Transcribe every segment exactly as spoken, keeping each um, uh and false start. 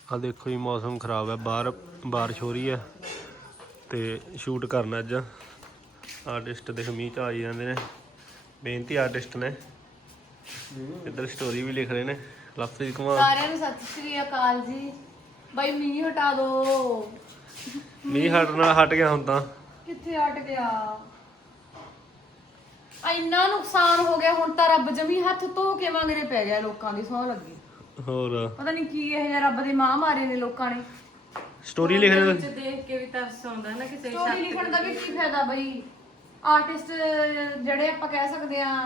ਆ ਦੇਖੋ ਜੀ मौसम खराब है बाहर बारिश हो रही है तो शूट करना अज आर्टिस्ट देख मीह च आई जाते हैं मेहनती आर्टिस्ट ने इधर स्टोरी भी लिख रहे हैं लवप्रीत कुमार सारिਆਂ ਨੂੰ ਸਤਿ ਸ਼੍ਰੀ ਅਕਾਲ ਜੀ ਬਾਈ ਮੀਂਹ ਹਟਾ ਦੋ ਮੀਂਹ ਹਟਣਾ ਹਟ ਗਿਆ ਹੁਣ ਤਾਂ ਕਿੱਥੇ ਹਟ ਗਿਆ ਇੰਨਾ ਨੁਕਸਾਨ ਹੋ ਗਿਆ ਹੁਣ ਤਾਂ ਰੱਬ ਜਮੀ ਹੱਥ ਧੋ ਕੇ ਮੰਗਣੇ ਪੈ ਗਿਆ ਲੋਕਾਂ ਦੀ ਸੌਂ ਲੱਗੀ ਹੋਰ ਪਤਾ ਨਹੀਂ ਕੀ ਇਹ ਜਿਹਾ ਰੱਬ ਦੇ ਮਾਂ ਮਾਰੇ ਨੇ ਲੋਕਾਂ ਨੇ ਸਟੋਰੀ ਲਿਖ ਰਹੇ ਵਿੱਚ ਦੇਖ ਕੇ ਵੀ ਤਰਸ ਆਉਂਦਾ ਨਾ ਕਿਸੇ ਸਟੋਰੀ ਲਿਖਣ ਦਾ ਵੀ ਕੀ ਫਾਇਦਾ ਬਈ ਆਰਟਿਸਟ ਜਿਹੜੇ ਆਪਾਂ ਕਹਿ ਸਕਦੇ ਆ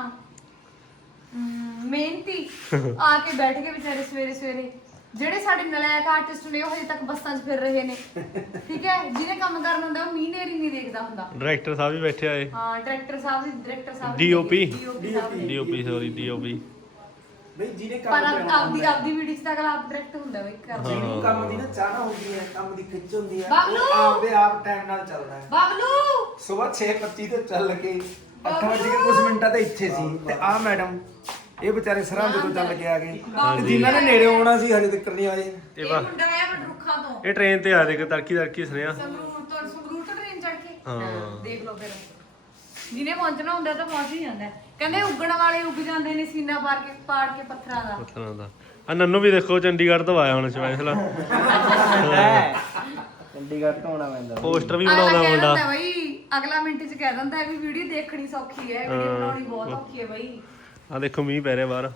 ਮਿਹਨਤੀ ਆ ਕੇ ਬੈਠ ਕੇ ਵਿਚਾਰੇ ਸਵੇਰੇ ਸਵੇਰੇ ਜਿਹੜੇ ਸਾਡੇ ਨਲਾਇਕ ਆਰਟਿਸਟ ਨੇ ਉਹ ਹਜੇ ਤੱਕ ਬੱਸਾਂ 'ਚ ਫਿਰ ਰਹੇ ਨੇ ਠੀਕ ਹੈ ਜਿਹਨੇ ਕੰਮ ਕਰਨਾ ਹੁੰਦਾ ਉਹ ਮੀਂਹ ਨੇਰੀ ਨਹੀਂ ਦੇਖਦਾ ਹੁੰਦਾ ਡਾਇਰੈਕਟਰ ਸਾਹਿਬ ਵੀ ਬੈਠੇ ਆਏ ਹਾਂ ਡਾਇਰੈਕਟਰ ਸਾਹਿਬ ਦੀ ਡਾਇਰੈਕਟਰ ਸਾਹਿਬ DOP DOP DOP sorry DOP ਬਈ ਜਿਹਨੇ ਕੰਮ ਪਰ ਕਰਾਉਣਾ ਆਪਦੀ ਆਪਦੀ ਵੀਡੀਓ 'ਚ ਤਾਂ ਅਗਲਾ ਆਪ ਡਾਇਰੈਕਟ ਹੁੰਦਾ ਬਈ ਕਰਦਾ ਜਿਹਨੂੰ ਕੰਮ ਦੀ ਨਾ ਚਾਹਨਾ ਹੁੰਦੀ ਹੈ ਕੰਮ ਦੀ ਖਿੱਚ ਹੁੰਦੀ ਹੈ ਬਾਬਲੂ! ਉਹ ਆਪਦੇ ਆਪ ਟਾਈਮ ਨਾਲ ਚੱਲਦਾ ਹੈ ਬਾਬਲੂ ਸਵੇਰ ਛੇ ਪੱਚੀ ਤੋਂ ਚੱਲ ਕੇ ਅੱਠ ਵਜੇ ਕੇ ਕੁਝ ਮਿੰਟਾਂ ਤੇ ਇੱਥੇ ਸੀ ਤੇ ਆ ਮੈਡਮ ਇਹ ਵਿਚਾਰੇ ਸਰਹੰਦ ਤੋਂ ਚੱਲ ਕੇ ਆ ਗਏ ਤੇ ਜਿਨ੍ਹਾਂ ਨੇ ਨੇੜੇ ਆਉਣਾ ਸੀ ਹਜੇ ਤੱਕ ਨਹੀਂ ਆਏ ਇਹ ਇਹ ਵਾ ਮੁੰਡਾ ਆਇਆ ਬਡਰੁੱਖਾਂ ਤੋਂ ਇਹ ਟ੍ਰੇਨ ਤੇ ਆ ਦੇ ਤੜਕੀ ਤੜਕੀ ਸੁਣਿਆ ਸੰਗਰੂਰ ਤੋਂ ਸੰਗਰੂਰ ਤੋਂ ਟ੍ਰੇਨ ਚੜ ਕੇ ਹਾਂ। ਦੇਖ ਲਓ ਫਿਰ ਜਿਹਨੇ ਪਹੁੰਚਣਾ ਹੁੰਦਾ ਤਾਂ ਪਹੁੰਚ ਹੀ ਜਾਂਦਾ ਹੈ। ਕਹਿੰਦੇ ਉੱਗਣ ਵਾਲੇ ਉੱਗ ਜਾਂਦੇ ਨੇ ਸੀਨਾ ਪਾੜ ਕੇ ਪਾੜ ਕੇ ਪੱਥਰਾਂ ਦਾ ਪੱਥਰਾਂ ਦਾ ਆ ਨੰਨੂ ਵੀ ਦੇਖੋ ਚੰਡੀਗੜ੍ਹ ਤੋਂ ਆਇਆ ਹੁਣ ਸਪੈਸ਼ਲ ਚੰਡੀਗੜ੍ਹ ਤੋਂ ਆਉਣਾ ਪੈਂਦਾ ਪੋਸਟਰ ਵੀ ਅਗਲਾ ਬਣਾਉਂਦਾ ਕਹਿ ਮੁੰਡਾ ਦਿੰਦਾ ਬਈ ਅਗਲਾ ਮਿੰਟ 'ਚ ਕਹਿ ਦਿੰਦਾ ਵੀ ਵੀਡੀਓ ਦੇਖਣੀ ਸੌਖੀ ਹੈ ਵੀਡੀਓ ਬਣਾਉਣੀ ਬਹੁਤ ਔਖੀ ਹੈ ਬਈ ਆ ਦੇਖੋ ਮੀਂਹ ਪੈ ਰਿਹਾ ਬਾਹਰ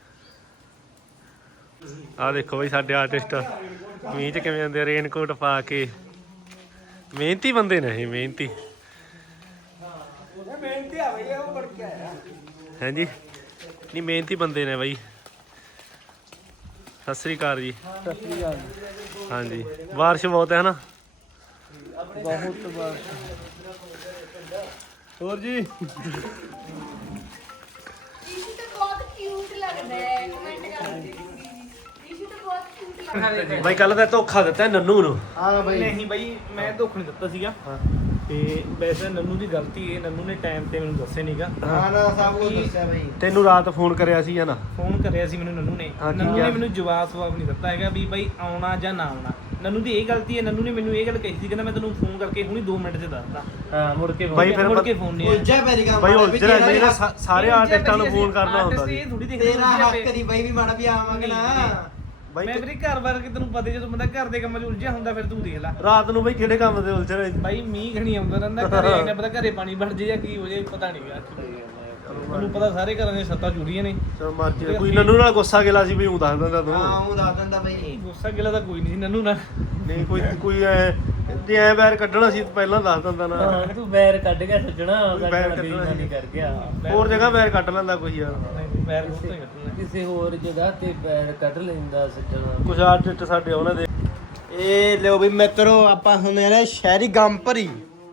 ਆ ਦੇਖੋ ਬਈ ਸਾਡੇ ਆਰਟਿਸਟ ਮੀਂਹ 'ਚ ਕਿਵੇਂ ਜਾਂਦੇ ਰੇਨਕੋਟ ਪਾ ਕੇ ਮਿਹਨਤੀ ਬੰਦੇ ਨੇ ਇਹ ਮਿਹਨਤੀ ਇਹ ਮਿਹਨਤੀ ਆ ਬਈ ਉਹ ਬੜ ਕੇ ਆਇਆ ਹਾਂਜੀ ਨਹੀਂ ਮਿਹਨਤੀ ਬੰਦੇ ਨੇ ਬਾਈ ਸਤਿ ਸ੍ਰੀ ਅਕਾਲ ਜੀ ਸਤਿ ਸ੍ਰੀ ਅਕਾਲ ਹਾਂਜੀ ਬਾਰਿਸ਼ ਬਹੁਤ ਹੈ ਨਾ ਬਹੁਤ ਬਾਤ ਹੋਰ ਜੀ ਇਹ ਤਾਂ ਬਹੁਤ ਕਿਊਟ ਲੱਗਦਾ ਹੈ ਕਮੈਂਟ ਕਰਦੇ ਇਹ ਤਾਂ ਬਹੁਤ ਕਿਊਟ ਲੱਗਦਾ ਹੈ ਬਾਈ ਕੱਲ ਤਾਂ ਧੋਖਾ ਦਿੱਤਾ ਨੰਨੂ ਨੂੰ ਹਾਂ ਬਾਈ ਨਹੀਂ ਬਾਈ ਮੈਂ ਧੋਖ ਨਹੀਂ ਦਿੱਤਾ ਸੀਗਾ ਤੇ ਵੈਸੇ ਨੰਨੂ ਦੀ ਗਲਤੀ ਹੈ ਨੰਨੂ ਨੇ ਟਾਈਮ ਤੇ ਮੈਨੂੰ ਦੱਸਿਆ ਨਹੀਂਗਾ ਹਾਂ ਨਾ ਸਭ ਕੁਝ ਦੱਸਿਆ ਬਾਈ ਤੈਨੂੰ ਰਾਤ ਫੋਨ ਕਰਿਆ ਸੀ ਜਾਂ ਨਾ ਫੋਨ ਕਰਿਆ ਸੀ ਮੈਨੂੰ ਨੰਨੂ ਨੇ ਹਾਂ, ਕੀ ਨੰਨੂ ਕਿਹਾ? ਨੇ ਮੈਨੂੰ ਜਵਾਬ ਸਵਾਬ ਨਹੀਂ ਦਿੱਤਾ ਹੈਗਾ ਵੀ ਬਾਈ ਆਉਣਾ ਜਾਂ ਨਾ ਆਉਣਾ ਨੰਨੂ ਦੀ ਇਹ ਗਲਤੀ ਹੈ ਨੰਨੂ ਨੇ ਮੈਨੂੰ ਇਹ ਗੱਲ ਕਹੀ ਸੀ ਕਹਿੰਦਾ ਮੈਂ ਤੈਨੂੰ ਫੋਨ ਕਰਕੇ ਹੁਣੀ ਦੋ ਮਿੰਟ 'ਚ ਦੱਸਦਾ ਹਾਂ ਮੁੜ ਕੇ ਬਾਈ ਬਾਈ ਫਿਰ ਮੁੜ ਕੇ ਫੋਨ ਨਹੀਂ ਆਇਆ ਉਲਝਿਆ ਪੈਰੀ ਕੰਮ ਬਾਈ ਵਾਲਾ ਉਹ ਵੀ ਜਿਹੜਾ ਤੇਰਾ ਜਿਹੜਾ ਹੱਕ- ਸਾ- ਸਾਰੇ ਆਰਟਿਸਟਾਂ ਨੂੰ ਫੋਨ ਕਰਨਾ ਹੁੰਦਾ ਸੀ ਇਹ ਥੋੜੀ ਦੇਖਦੇ ਤੇਰਾ ਹੱਕ ਦੀ ਬਾਈ ਵੀ ਮਾੜਾ ਵੀ ਆਵਾਂਗੇ ਨਾ ਬਾਈ ਮੈਂ ਵੀਰੇ ਘਰ ਬਾਰ ਕਿ ਤੈਨੂੰ ਪਤਾ ਜਦੋਂ ਬੰਦਾ ਘਰ ਦੇ ਕੰਮਾਂ 'ਚ ਉਲਝਿਆ ਹੁੰਦਾ ਫਿਰ ਤੂੰ ਦੇਖ ਲੈ ਰਾਤ ਨੂੰ ਬਾਈ ਕਿਹੜੇ ਕੰਮ ਤੇ ਉਲਝ ਰਹੇ ਬਾਈ ਮੀਂਹ ਘਣੀ ਆਉਂਦਾ ਰਹਿੰਦਾ ਘਰੇ ਆਈਨਾ ਪਤਾ ਘਰੇ ਪਾਣੀ ਵੜ ਜੇ ਜਾਂ ਕੀ ਹੋ ਜੇ ਪਤਾ ਨਹੀਂ ਗਾ ਤੁਹਾਨੂੰ ਪਤਾ ਸਾਰੇ ਘਰਾਂ ਦੀਆਂ ਛੱਤਾਂ ਜੁੜੀਆਂ ਨੇ ਚਲ ਮਰਜੀ ਕੋਈ ਨੰਨੂ ਨਾਲ ਗੁੱਸਾ ਗਿਲਾ ਸੀ ਵੀ ਉਹ ਦੱਸ ਦਿੰਦਾ ਤੂੰ ਹਾਂ ਉਹ ਦੱਸ ਦਿੰਦਾ ਬਾਈ ਗੁੱਸਾ ਗਿਲਾ ਤਾਂ ਕੋਈ ਨਹੀਂ ਸੀ ਨੰਨੂ ਨਾਲ ਨਹੀਂ ਕੋਈ ਕੋਈ ਐ ਜੇ ਐ ਬੈਰ ਕੱਢਣਾ ਸੀ ਤਾਂ ਪਹਿਲਾਂ ਦੱਸ ਦਿੰਦਾ ਨਾ ਤੂੰ ਬੈਰ ਕੱਢ ਗਿਆ ਸੱਜਣਾ ਕੋਈ ਬੈਰ ਕੱਢਣਾ ਸੀ। ਬੇਈਮਾਨੀ ਕਰ ਗਿਆ ਹੋਰ ਜਗ੍ਹਾ ਬੈਰ ਕੱਢ ਲੈਂਦਾ ਕੋਈ ਯਾਰ ਪੈਰ ਉੱਤੇ ਹੀ ਕੱਟਣਾ ਕਿਸੇ ਹੋਰ ਜਗ੍ਹਾ ਤੇ ਬੈਰ ਕੱਢ ਲੈਂਦਾ ਸੱਜਣਾ ਕੁਝ ਆਰਟਿਸਟ ਸਾਡੇ ਉਹਨਾਂ ਦੇ ਇਹ ਲਿਓ ਵੀ ਮਿੱਤਰੋ ਆਪਾਂ ਹੁਣ ਯਾਰ ਸ਼ਹਿਰੀ ਗੰਪਰੀ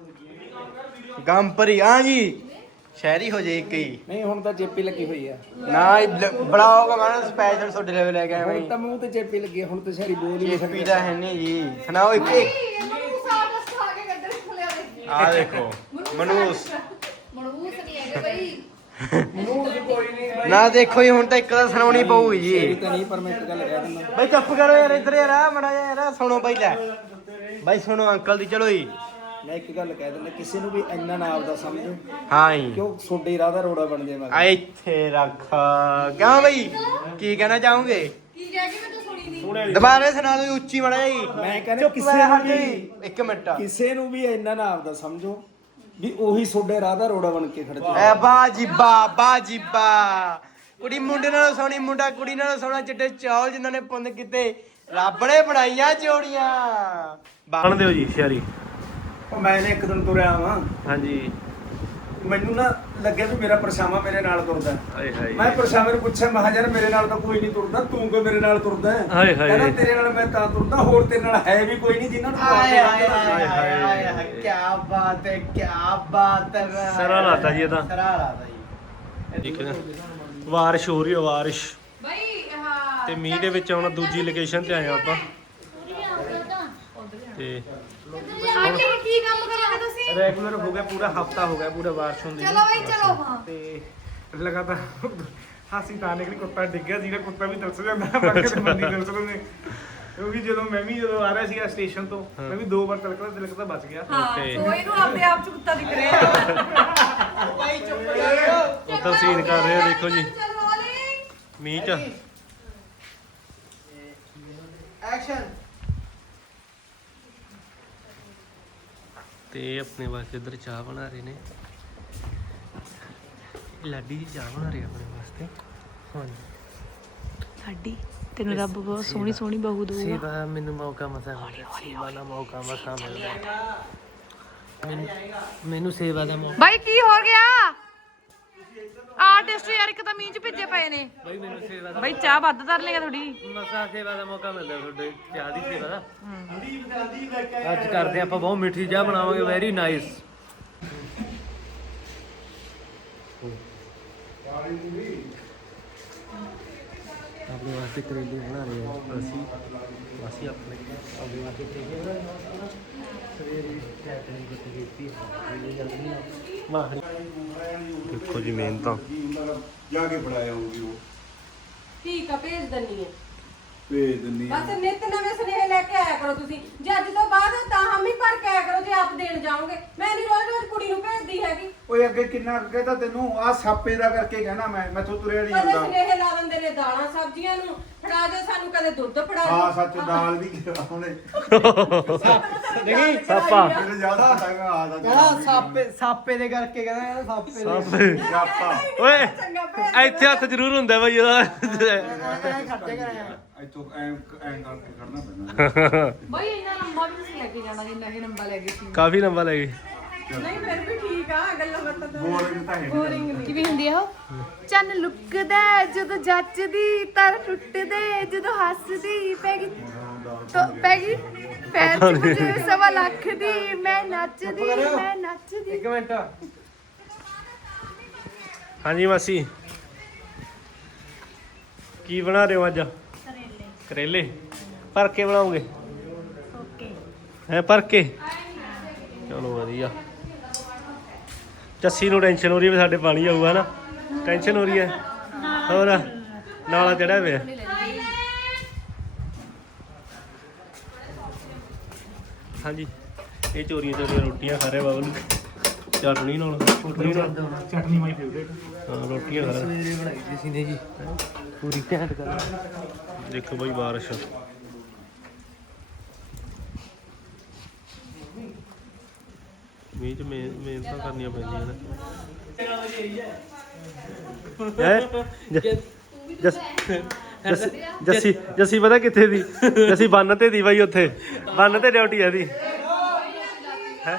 ਗੰਪਰੀ ਹਾਂ ਜੀ ਸ਼ਹਿਰੀ ਹੋ ਜਾਏ ਕਈ ਨਹੀਂ ਹੁਣ ਤਾਂ ਚੇਪੀ ਲੱਗੀ ਹੋਈ ਆ ਨਾ ਬਲਾਓਗਾ ਗਾਣਾ ਸਪੈਸ਼ਲ ਤੁਹਾਡੇ ਲਈ ਲੈ ਕੇ ਆਇਆ ਹੁਣ ਬਾਈ ਤਾਂ ਮੂੰਹ ਤੇ ਚੇਪੀ ਲੱਗੀ ਆ, ਹੁਣ ਤਾਂ ਸ਼ਹਿਰੀ ਬੋਲ ਹੀ ਨਹੀਂ ਚੇਪੀ ਸਕਦੇ ਦਾ ਹੈ ਨਹੀਂ ਜੀ ਸੁਣਾਓ ਇੱਕ ਇੱਕ ਇਹਨੂੰ ਸਾਹ ਦੱਸ ਖਾ ਕੇ ਗੱਦਰ ਖਲਿਆ ਦੇ ਆ ਦੇਖੋ ਮਨੂਸ ਮਨਹੂਸ ਨਹੀਂ ਹੈਗੇ ਬਈ ਮੂੰਹ ਤੇ ਕੋਈ ਨਹੀਂ ਨਾ ਦੇਖੋ ਜੀ ਹੁਣ ਤਾਂ ਇੱਕ ਤਾਂ ਸੁਣਾਉਣੀ ਪਊਗੀ ਜੀ ਤਾਂ ਨਹੀਂ ਪਰ ਮੈਂ ਇੱਕ ਗੱਲ ਕਹਿ ਦਿੰਦਾ ਬਾਈ ਚੁੱਪ ਕਰੋ ਯਾਰ ਇੱਧਰ ਯਾਰ ਆ ਮੜਾ ਯਾਰ ਸੁਣੋ ਬਾਈ ਲੈ ਬਾਈ ਸੁਣੋ ਅੰਕਲ ਦੀ ਚਲੋ ਜੀ ਮੈਂ ਇੱਕ ਗੱਲ ਕਹਿ ਦਿੰਦਾ ਕਿਸੇ ਨੂੰ ਵੀ ਇੰਨਾ ਨਾ ਆਪਦਾ ਸਮਝੋ ਹਾਂ ਜੀ ਕਿਉਂ ਛੋਡੇ ਰਾਹ ਦਾ ਰੋੜਾ ਬਣ ਜਾਵੇ ਆ ਇੱਥੇ ਰੱਖ ਕਿਉਂ ਬਾਈ ਕੀ ਕਹਿਣਾ ਚਾਹੋਗੇ ਕੀ ਕਹਿ ਕੇ ਮੈਂ ਤਾਂ ਸੁਣੀ ਨਹੀਂ ਦੁਬਾਰੇ ਸੁਣਾ ਦਿਓ ਉੱਚੀ ਮੜਾ ਜੀ ਮੈਂ ਕਹਿੰਦਾ ਚੁੱਪ ਕਿਸੇ ਰਹਿ ਨੂੰ ਹਟ ਵੀ ਜੀ ਇੱਕ ਮਿੰਟ ਕਿਸੇ ਨੂੰ ਵੀ ਇੰਨਾ ਨਾ ਆਪਦਾ ਸਮਝੋ ਵੀ ਉਹੀ ਛੋਡੇ ਰਾਹ ਦਾ ਰੋੜਾ ਬਣ ਕੇ ਖੜ ਜਾ ਐ ਬਾਜੀਬਾ ਬਾਜੀਬਾ ਕੁੜੀ ਮੁੰਡੇ ਨਾਲੋਂ ਸੋਹਣੀ ਮੁੰਡਾ ਕੁੜੀ ਨਾਲੋਂ ਸੋਹਣਾ ਚਿੱਟੇ ਚੌਲ ਜਿਨ੍ਹਾਂ ਨੇ ਪੁੰਨ ਕੀਤੇ ਰੱਬ ਨੇ ਬਣਾਈਆਂ ਜੋੜੀਆਂ ਬਣ ਦਿਓ ਜੀ ਸ਼ਹਿਰੀ ਉਹ ਮੈਂ ਨੇ ਇੱਕ ਦਿਨ ਤੁਰਿਆ ਆਵਾਂ ਹਾਂਜੀ ਮੈਨੂੰ ਨਾ ਲੱਗਿਆ ਵੀ ਮੇਰਾ ਪਰਛਾਵਾਂ ਮੇਰੇ ਨਾਲ ਤੁਰਦਾ ਹਾਏ ਹਾਏ ਮੈਂ ਪਰਛਾਵੇਂ ਨੂੰ ਪੁੱਛਿਆ ਮੈਂ ਕਿਹਾ ਯਾਰ ਮੇਰੇ ਨਾਲ ਤਾਂ ਕੋਈ ਨਹੀਂ ਤੁਰਦਾ ਤੂੰ ਕਿਉਂ ਮੇਰੇ ਨਾਲ ਤੁਰਦਾ ਹੈ? ਹਾਏ ਹਾਏ। ਕਹਿੰਦਾ ਤੇਰੇ ਨਾਲ ਮੈਂ ਤਾਂ ਤੁਰਦਾ ਹੋਰ ਤੇਰੇ ਨਾਲ ਹੈ ਵੀ ਕੋਈ ਨਹੀਂ ਜਿਨ੍ਹਾਂ ਨੂੰ ਤੁਰ ਕੇ ਲੰਘਣਾ। ਹਾਏ ਹਾਏ ਹਾਏ ਕੀ ਬਾਤ ਹੈ ਕੀ ਬਾਤ ਹੈ ਸਿਰਾ ਲਾਤਾ ਜੀ ਇਹ ਤਾਂ। ਸਿਰਾ ਲਾਤਾ ਜੀ ਠੀਕ ਹੈ ਬਾਰਿਸ਼ ਹੋ ਰਹੀ ਹੈ ਬਾਰਿਸ਼ ਬਈ ਹਾਂ ਤੇ ਮੀਂਹ ਦੇ ਵਿੱਚ ਹੁਣ ਦੂਜੀ ਲੋਕੇਸ਼ਨ ਤੇ ਆਏ ਆਪਾਂ ਤੇ ਆ ਕੇ ਕੀ ਕੰਮ ਕਰੋਗੇ ਤੁਸੀਂ ਰੈਗੂਲਰ ਹੋ ਗਿਆ ਪੂਰਾ ਹਫਤਾ ਹੋ ਗਿਆ ਪੂਰਾ ਬਾਰਿਸ਼ ਹੁੰਦੀ ਚਲੋ ਬਈ ਚਲੋ ਹਾਂ ਤੇ ਲਗਾਤਾਰ ਹਾਸੀ ਤਾਂ ਨਿਕਲੀ ਕੁੱਤਾ ਡਿੱਗ ਗਿਆ ਜਿਹੜਾ ਕੁੱਤਾ ਵੀ ਤਰਸ ਜਾਂਦਾ ਬਾਕੀ ਤੇ ਮੰਦੀ ਤਰਸ ਲੈਂਦੇ ਕਿਉਂਕਿ ਜਦੋਂ ਮੈਂ ਵੀ ਜਦੋਂ ਆ ਰਿਹਾ ਸੀਗਾ ਸਟੇਸ਼ਨ ਤੋਂ ਮੈਂ ਵੀ ਦੋ ਵਾਰ ਤਿਲਕਦਾ ਤਿਲਕਦਾ ਬਚ ਗਿਆ ਹਾਂ Okay. ਸੋ ਇਹਨੂੰ ਆਪਦੇ ਆਪ ਚ ਕੁੱਤਾ ਦਿਖ ਰਿਹਾ ਭਾਈ ਚੁੱਪ ਕਰ ਉੱਧਰ ਸੀਨ ਕਰ ਰਹੇ ਆ ਦੇਖੋ ਜੀ ਚੱਲ ਰੋਲਿੰਗ ਮੀਂਹ ਚ ਐਕਸ਼ਨ ਤੇ ਇਹ ਆਪਣੇ ਵਾਸਤੇ ਇੱਧਰ ਚਾਹ ਬਣਾ ਰਹੇ ਨੇ ਲਾਡੀ ਜੀ ਚਾਹ ਬਣਾ ਰਹੇ ਆ ਆਪਣੇ ਵਾਸਤੇ ਹਾਂਜੀ ਸਾਡੀ ਤੈਨੂੰ ਰੱਬ ਬਹੁਤ ਸੋਹਣੀ ਸੋਹਣੀ ਬਹੂ ਦਊਗਾ ਸੇਵਾ ਮੈਨੂੰ ਮੌਕਾ ਮਸਾ ਮਿਲਿਆ ਸੇਵਾ ਦਾ ਮੌਕਾ ਮਸਾ ਮਿਲਿਆ ਮੈਨੂੰ ਮੈਨੂੰ ਸੇਵਾ ਦਾ ਮੌਕਾ ਬਾਈ ਕੀ ਹੋ ਗਿਆ ਆਰਟਿਸਟ ਯਾਰ ਇੱਕ ਤਾਂ ਮੀਂਹ ਚ ਭਿੱਜੇ ਪਏ ਨੇ ਬਈ ਮੈਨੂੰ ਸੇਵਾ ਦਾ ਬਾਈ ਚਾਹ ਵੱਧ ਧਰ ਲੇਗਾ ਥੋੜੀ ਮਸਾ ਸੇਵਾ ਦਾ ਮੌਕਾ ਮਿਲਦਾ ਤੁਹਾਡੇ ਚਾਹ ਦੀ ਸੇਵਾ ਦਾ ਅੱਜ ਕਰਦੇ ਆਪਾਂ ਬਹੁਤ ਮਿੱਠੀ ਚਾਹ ਬਣਾਵਾਂਗੇ ਵੈਰੀ ਨਾਈਸ ਆਪਣੇ ਵਾਸਤੇ ਕਰੇਲੇ ਬਣਾ ਰਹੇ ਆ ਅਸੀਂ ਅਸੀਂ ਆਪਣੇ ਆਪਣੇ ਵਾਸਤੇ ਕਰੇਲੇ ਬਣਾ ਰਹੇ ਆ ਸਵੇਰੇ ਚਟਨੀ ਕੁੱਟ ਕੀਤੀ ਇਹ ਜਲਦੀ ਨਾ ਮਾਹਰੀ ਦੇਖੋ ਜੀ ਮਿਹਨਤਾਂ ਜਾ ਕੇ ਫੜਾਇਆ ਹੋਊਗੀ ਉਹ ਠੀਕ ਆ ਭੇਜ ਦਨੀ ਹੈ ਭੇਜ ਦਿੰਨੀ ਆ। ਬਸ ਨਿਤ ਨਵੇਂ ਸੁਨੇਹੇ ਲੈ ਕੇ ਆਇਆ ਕਰੋ ਤੁਸੀਂ ਜੇ ਅੱਜ ਤੋਂ ਬਾਅਦ ਤਾਂ ਹਮ ਹੀ ਭਰ ਕੇ ਆਇਆ ਕਰੋ ਜੇ ਆਪ ਦੇਣ ਜਾਓਗੇ ਮੈਂ ਨਹੀਂ ਰੋਜ਼ ਰੋਜ਼ ਕੁੜੀ ਨੂੰ ਭੇਜਦੀ ਹੈਗੀ ਓਏ ਅੱਗੇ ਕਿੰਨਾ ਕੁ ਕਹਿਤਾ ਤੈਨੂੰ ਆ ਸਾਪੇ ਦਾ ਕਰਕੇ ਕਹਿਣਾ ਮੈਂ ਮੈਥੋਂ ਤੁਰਿਆ ਨਹੀਂ ਕਦੇ ਜਾਂਦਾ ਸੁਨੇਹੇ ਲਾ ਦਿੰਦੇ ਨੇ ਦਾਲਾਂ ਸਬਜ਼ੀਆਂ ਨੂੰ ਫੜਾ ਦਿਓ ਸਾਨੂੰ ਕਦੇ ਦੁੱਧ ਫੜਾ ਦਿਓ ਹਾਂ ਸੱਚ ਦਾਲ ਵੀ ਉਹਨੇ ਨਹੀਂ ਸਾਪਾ ਮੇਰੇ ਜ਼ਿਆਦਾ ਹਟਾਗਾ ਆ ਦਾ ਕਹਿੰਦਾ ਸਾਪੇ ਸਾਪੇ ਦੇ ਕਰਕੇ ਕਹਿੰਦਾ ਸਾਪੇ ਦੇ ਸਾਪਾ ਓਏ ਚੰਗਾ ਭੇਜ ਇੱਥੇ ਹੱਥ ਜ਼ਰੂਰ ਹੁੰਦਾ ਬਈ ਉਹਦਾ ਖਰਚੇ ਕਰਾਇਆ ਇੱਥੋਂ ਐਂ ਐਂ ਕਰਕੇ ਖੜਨਾ ਪੈਣਾ ਬਾਈ ਇੰਨਾ ਲੰਬਾ ਵੀ ਨਹੀਂ ਲੈ ਕੇ ਜਾਣਾ ਜਿੰਨਾ ਇਹ ਲੰਬਾ ਲੈ ਗਏ ਸੀ ਕਾਫੀ ਲੰਬਾ ਲੈ ਗਈ ਨਹੀਂ ਫਿਰ ਵੀ ਠੀਕ ਆ ਗੱਲਾਂ ਬਾਤਾਂ ਤਾਂ ਬੋਰਿੰਗ ਤਾਂ ਹੈ ਨਹੀਂ ਕਿਵੇਂ ਹੁੰਦੀ ਆ ਉਹ ਚੰਨ ਲੁੱਕਦਾ ਜਦੋਂ ਜੱਚਦੀ ਤਰ ਟੁੱਟਦੇ ਜਦੋਂ ਹੱਸਦੀ ਪੈ ਗਈ ਤੋ ਪੈ ਗਈ ਪੈਰ ਚ ਕੁਝ ਸਵਾ ਲੱਖ ਦੀ ਮੈਂ ਨੱਚਦੀ ਮੈਂ ਨੱਚਦੀ ਇੱਕ ਮਿੰਟ ਹਾਂਜੀ ਮਾਸੀ ਕੀ ਬਣਾ ਰਹੇ ਹੋ ਅੱਜ ਕਰੇਲੇ ਭਰ ਕੇ ਬਣਾਓਗੇ ਓਕੇ ਹੈ ਭਰ ਕੇ ਚਲੋ ਵਧੀਆ ਜੱਸੀ ਨੂੰ ਟੈਨਸ਼ਨ ਹੋ ਰਹੀ ਹੈ ਵੀ ਸਾਡੇ ਪਾਣੀ ਆਊਗਾ ਨਾ ਟੈਨਸ਼ਨ ਹੋ ਰਹੀ ਹੈ ਹੋਰ ਨਾਲਾ ਚੜਿਆ ਪਿਆ ਹਾਂਜੀ ਇਹ ਚੋਰੀਆਂ ਚੋਰੀਆਂ ਰੋਟੀਆਂ ਖਾ ਰਿਹਾ ਬਾਬਲ ਚਟਣੀ ਨਾਲ ਚਟਣੀ ਨਾਲ ਚਟਨੀ ਮਾਈ ਫੇਵਰੇਟ ਹਾਂ ਰੋਟੀਆਂ ਖਾ ਰਿਹਾ ਸਵੇਰੇ ਬਣਾਈ ਸੀ ਸੀ ਨੇ ਜੀ ਪੂਰੀ ਘੈਂਟ ਕਰ ਦੇਖੋ ਬਈ ਬਾਰਿਸ਼ ਮੀਂਹ ਚ ਮਿਹ- ਮਿਹਨਤਾਂ ਕਰਨੀਆਂ ਪੈਂਦੀਆਂ ਨੇ ਹੈਂ? ਜ- ਜੱਸ- ਜੱਸ- ਜੱਸੀ ਜੱਸੀ ਪਤਾ ਕਿੱਥੇ ਦੀ ਜੱਸੀ ਬੰਨ ਤੇ ਦੀ ਬਾਈ ਉੱਥੇ ਬੰਨ ਤੇ ਡਿਊਟੀ ਆ ਦੀ ਹੈ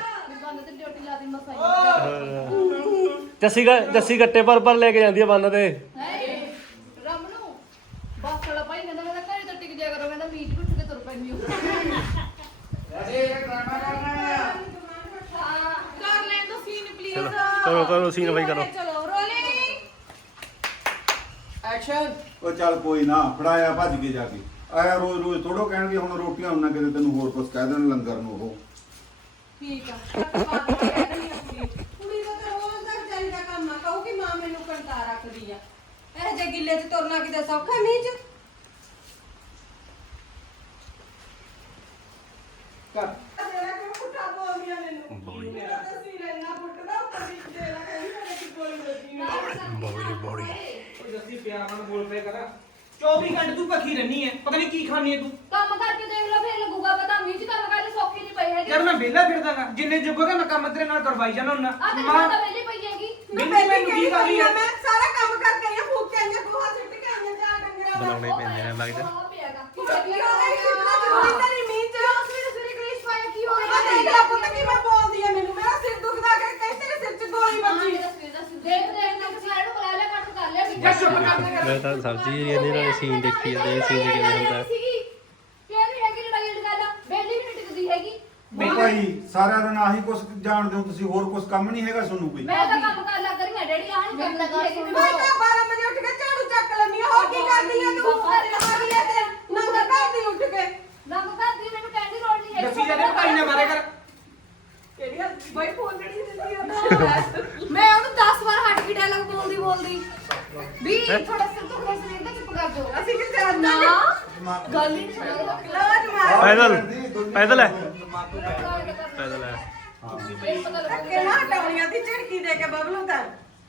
ਜੱਸੀ ਗ- ਜੱਸੀ ਗੱਟੇ ਪਰ ਪਰ ਲੈ ਕੇ ਜਾਂਦੀ ਆ ਬੰਨ ਤੇ ਰਮ ਨੂੰ ਬਸ ਵਾਲਾ ਭਾਈ ਕਹਿੰਦਾ ਕਹਿੰਦਾ ਘਰੇ ਤਾਂ ਟਿਕ ਜਾ ਕਰੋ ਕਹਿੰਦਾ ਮੀਟ ਉੱਠ ਕੇ ਤੁਰ ਪੈਂਦੀ ਹੋ ਕਰ ਲੈਣ ਦੋ ਸੀਨ ਪਲੀਜ਼ ਚਲੋ ਕਰੋ ਕਰੋ ਸੀਨ ਬਾਈ ਕਰੋ ਚਲੋ ਰੋਲਿੰਗ ਐਕਸ਼ਨ ਉਹ ਚੱਲ ਕੋਈ ਨਾ ਫੜਾਇਆ ਭੱਜ ਕੇ ਜਾ ਕੇ ਆਇਆ ਰੋਜ਼ ਰੋਜ਼ ਥੋੜੋ ਕਹਿਣਗੇ ਹੁਣ ਰੋਟੀਆਂ ਉਹਨਾਂ ਕਿਤੇ ਤੈਨੂੰ ਹੋਰ ਕੁਝ ਕਹਿ ਦੇਣ ਲੰਗਰ ਨੂੰ ਉਹ ਠੀਕ ਆ ਕੁੜੀ ਦਾ ਤਾਂ ਰੋਜ਼ ਦਾ ਵਿਚਾਰੀ ਦਾ ਕੰਮ ਆ ਕਹੂਗੀ ਮਾਂ ਮੈਨੂੰ ਕੰਟਾ ਰੱਖਦੀ ਆ ਇਹ ਜੇ ਗਿੱਲੇ 'ਚ ਤੁਰਨਾ ਕਿਤੇ ਸੌਖਾ ਮੀਂਹ 'ਚ ਕਰ ਮੇਰਾ ਕਿਉਂ ਪੁੱਠਾ ਬੋਲਦੀਆਂ ਮੈਨੂੰ ਮੇਰਾ ਤਾਂ ਸੀਨ ਇੰਨਾ ਪੁੱਟਦਾ ਉੱਪਰ ਦੀ ਤੇਰਾ ਕਹਿੰਦੀ ਮੇਰੇ ਕੀ ਬੋਲ ਲੱਗੀ ਬੋੜੀ ਬੋੜੀ ਉਹ ਜੱਸੀ ਪਿਆਰ ਨਾਲ ਬੋਲ ਪਿਆ ਕਰ ਚੌਵੀ ਘੰਟੇ ਤੂੰ ਭੱਖੀ ਰਹਿਨੀ ਹੈ ਪਤਾ ਨਹੀਂ ਕੀ ਖਾਣੀ ਹੈ ਤੂੰ ਕੰਮ ਕਰਕੇ ਦੇਖ ਲਓ ਫੇਰ ਲੱਗੂਗਾ ਪਤਾ ਮੀਂਹ ਚ ਕੰਮ ਕਰਨੀ ਸੌਖੀ ਨਹੀਂ ਪਈ ਹੈਗੀ ਯਾਰ ਮੈਂ ਵਿਹਲਾ ਫਿਰਦਾਗਾ ਜਿੰਨੇ ਜੁਗੋਗਾ ਮੈਂ ਕੰਮ ਤੇਰੇ ਨਾਲ ਕਰਵਾਈ ਜਾਣਾ ਹੁੰਨਾ ਆ ਤੇ ਮਾਂ ਤਾਂ ਵੇਲੀ ਪਈ ਹੈਗੀ ਮੈਂ ਮੈਨੂੰ ਪਹਿਲੇ ਕੀ ਕੀ ਕਰਨੀ ਕਰਨੀ ਆ? ਮੈਂ ਸਾਰਾ ਕੰਮ ਕਰਕੇ ਆਈ ਆ ਫੂਕ ਕੇ ਆਈ ਆ ਗੋਹਾ ਸਿੱਟ ਕੇ ਆਈ ਆ ਚਾਰ ਡੰਗਰਾਂ ਦਾ ਬਣਾਉਣੇ ਪੈਂਦੇ ਨੇ ਲੱਗਦਾ ਆ ਪਿਆਗਾ ਕੀ ਕਰਨੀ ਆ ਇਹ ਸਿੱਟਣਾ ਜ਼ਰੂਰੀ ਤਾਂ ਨਹੀਂ ਮੀਂਹ 'ਚ ਸਵੇਰੇ ਸਵੇਰੇ ਗ੍ਰੀਸ ਪਾਇਆ ਕੀ ਹੋ ਮੈਂ ਦੇਖ ਲਾ ਪੁੱਤ ਕੀ ਮੈਂ ਬੋਲਦੀ ਆ ਮੈਨੂੰ ਮੇਰਾ ਸਿਰ ਦੁਖਦਾ ਕਿ ਕਈ ਤੇਰੇ ਸਿਰ 'ਚ ਗੋਲੀ ਵੱਜੀ ਦੇਖ ਦੇਖ ਨਾ ਕਿਸੇ ਨੂੰ ਬੁਲਾ ਲਿਆ ਕੱਟ ਕਰ ਲਿਆ ਜਾ ਚੁੱਪ ਕਰ ਮੈਂ ਤਾਂ ਸਬਜ਼ੀ ਜਿਹੜੀ ਇਹਦੇ ਨਾਲ ਸੀਨ ਦੇਖੀ ਜਾਂਦੇ ਸੀਨ ਕਿਵੇਂ ਹੁੰਦਾ ਕਿਹੜੀ ਹੈਗੀ ਲੜਾਈ ਵਾਲੀ ਗੱਲ ਬੇਲੀ ਵੀ ਨਹੀਂ ਟਿਕਦੀ ਹੈਗੀ ਉਹ ਭਾਈ ਸਾਰਾ ਦਿਨ ਆਹੀ ਕੁਝ ਜਾਣਦੇ ਹੋ ਤੁਸੀਂ ਹੋਰ ਕੁਝ ਕੰਮ ਨਹੀਂ ਹੈਗਾ ਤੁਹਾਨੂੰ ਕੋਈ ਮੈਂ ਤਾਂ ਕੰਮ ਕਰ ਲੱਗ ਰਹੀ ਹਾਂ ਡੈਡੀ ਆਹ ਨਹੀਂ ਕੰਮ ਲੱਗੀ ਹੈਗੀ ਮੈਂ ਤਾਂ ਬਾਰਾਂ ਵਜੇ ਉੱਠ ਕੇ ਝਾੜੂ ਚੱਕ ਲੈਂਦੀ ਆ ਹੋਰ ਕੀ ਕਰਦੀ ਆ ਤੂੰ ਘਰੇ ਹਾਰੀ ਆ ਤੇ ਨੰਗਾ ਕਰਦੀ ਉੱਠ ਕੇ ਨੰਗ ਕਰਦੀ ਮੈਨੂੰ ਕਹਿੰਦੀ ਲੋੜ ਨਹੀਂ ਹੈਗੀ ਜੱਸੀ ਜਦੇ ਭਾਈ ਨਾ ਮਾਰੇ ਕਰ ਕਿਹੜੀ ਆ ਬਾਈ ਫੋਨ ਜਿਹੜੀ ਦਿੰਦੀ ਆ ਨਾ ਮੈਂ ਉਹਨੂੰ ਦਸ ਵਾਰ ਹਟ ਕੇ ਡਾਇਲੌਗ ਬੋਲਦੀ ਬੋਲਦੀ ਵੀ ਥੋੜਾ ਸਿਰ ਤੋਂ ਖੇਸ ਨਹੀਂ ਤਾਂ ਚੁੱਪ ਕਰ ਜਾਓ ਅਸੀਂ ਕਿੱਥੇ ਨਾ ਆਉਂਦੇ ਗੱਲ ਹੀ ਨਹੀਂ ਪੈਦਲ ਪੈਦਲ ਹੈ ਪੈਦਲ ਹੈ ਧੱਕੇ ਨਾ ਟੌਣੀਆਂ ਦੀ ਝਿੜਕੀ ਦੇ ਕੇ ਬਬਲੂ ਤਾਂ